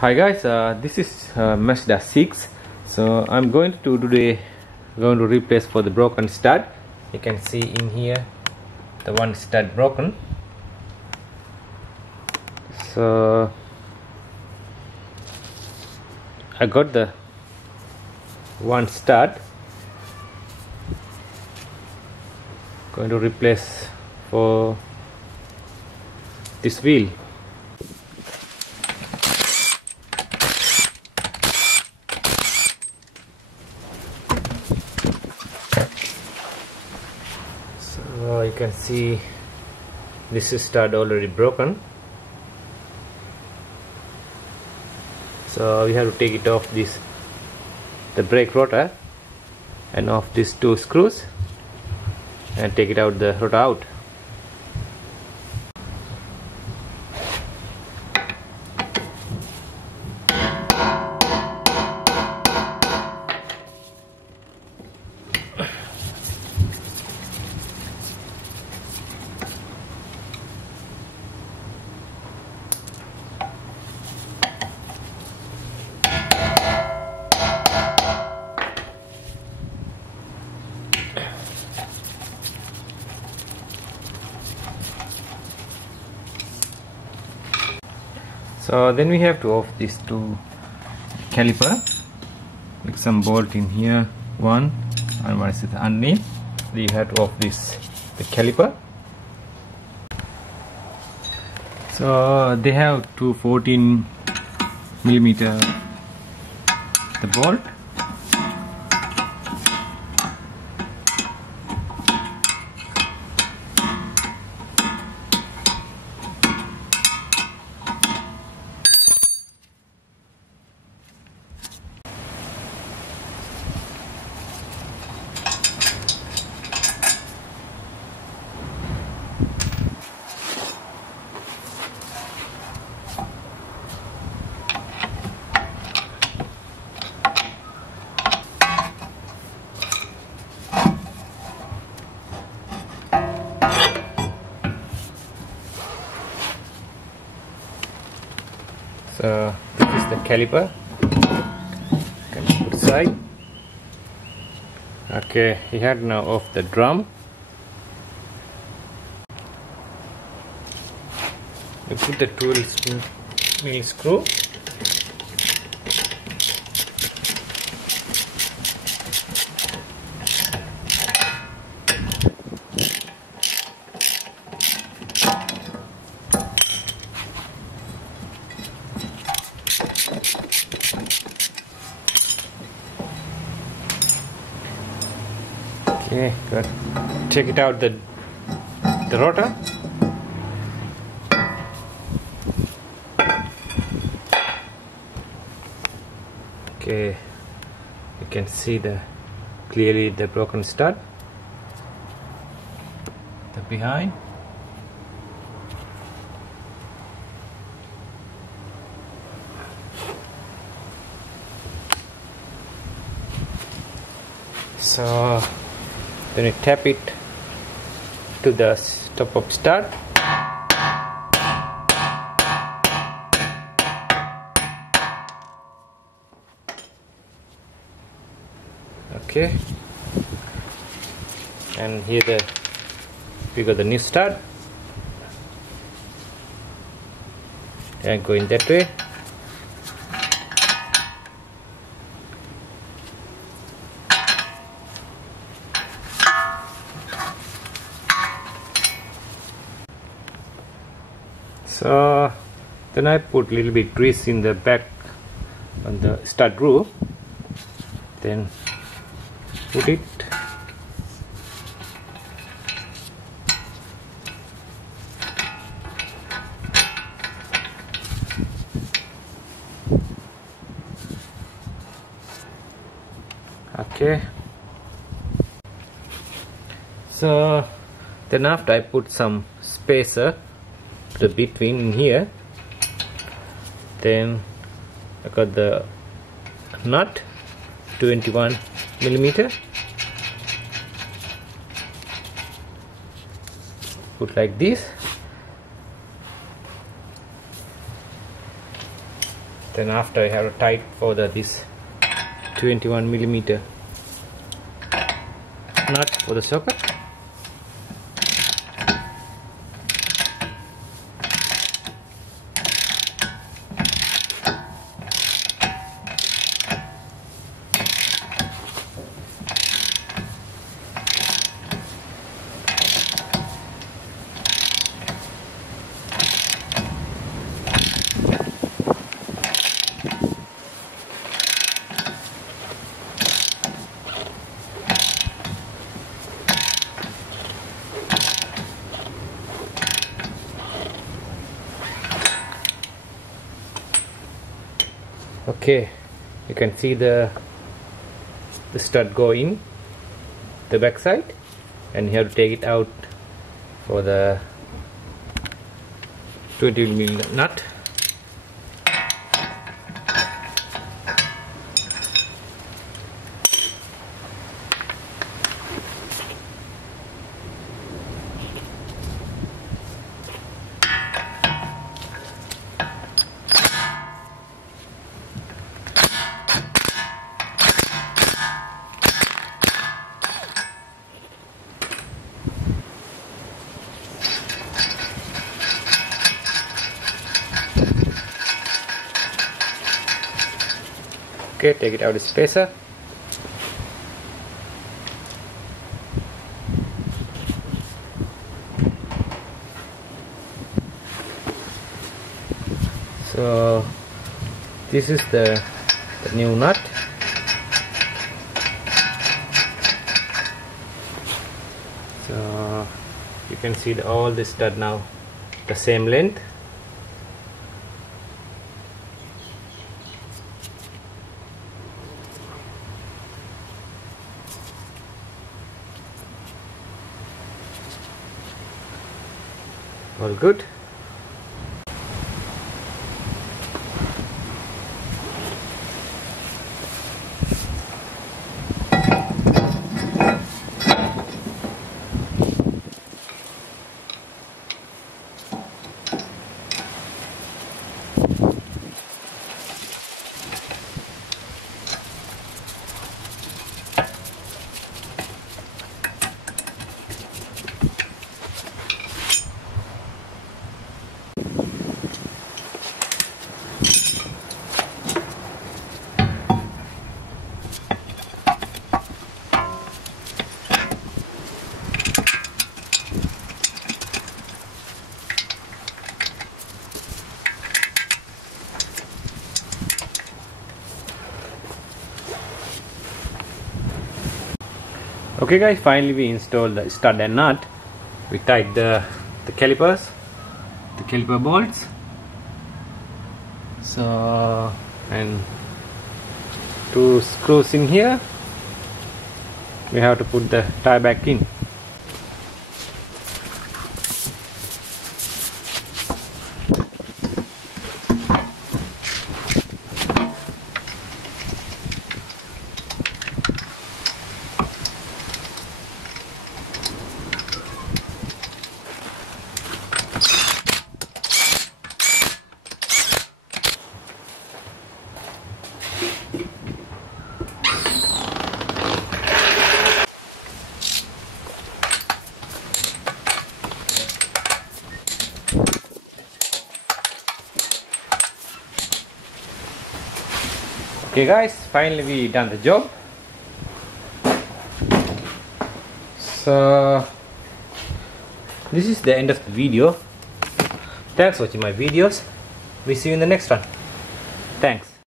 Hi guys, this is Mazda 6. So I'm going to today replace for the broken stud. You can see in here the one stud broken. So I got the one stud, going to replace for this wheel. So you can see this is stud already broken, so we have to take it off the brake rotor and off these two screws and take it out, the rotor out. So then we have to off these two caliper, like some bolt in here, one, and one is underneath. We have to off the caliper. So they have two 14mm the bolt. So this is the caliper. Can put aside. Okay, he had now off the drum. We put the 12mm screw. Okay, good. Take it out the rotor. Okay, you can see clearly the broken stud. The behind. So then you tap it to the top of stud. Okay, and here we got the new stud, and going that way. So then I put a little bit grease in the back on the stud groove, then put it. Okay, so then after I put some spacer the between in here, then I got the nut 21mm, put like this, Then after I have to tight for this 21mm nut for the socket. Okay, you can see the stud go in the back side, and you have to take it out for the 20mm nut. Okay, take it out of the spacer. So this is the new nut. So you can see all the stud now the same length. All good. Okay guys, finally we installed the stud and nut. We tied the calipers, the caliper bolts. So, and two screws in here. We have to put the tie back in. Okay guys, finally we done the job. So this is the end of the video. Thanks for watching my videos. We see you in the next one. Thanks.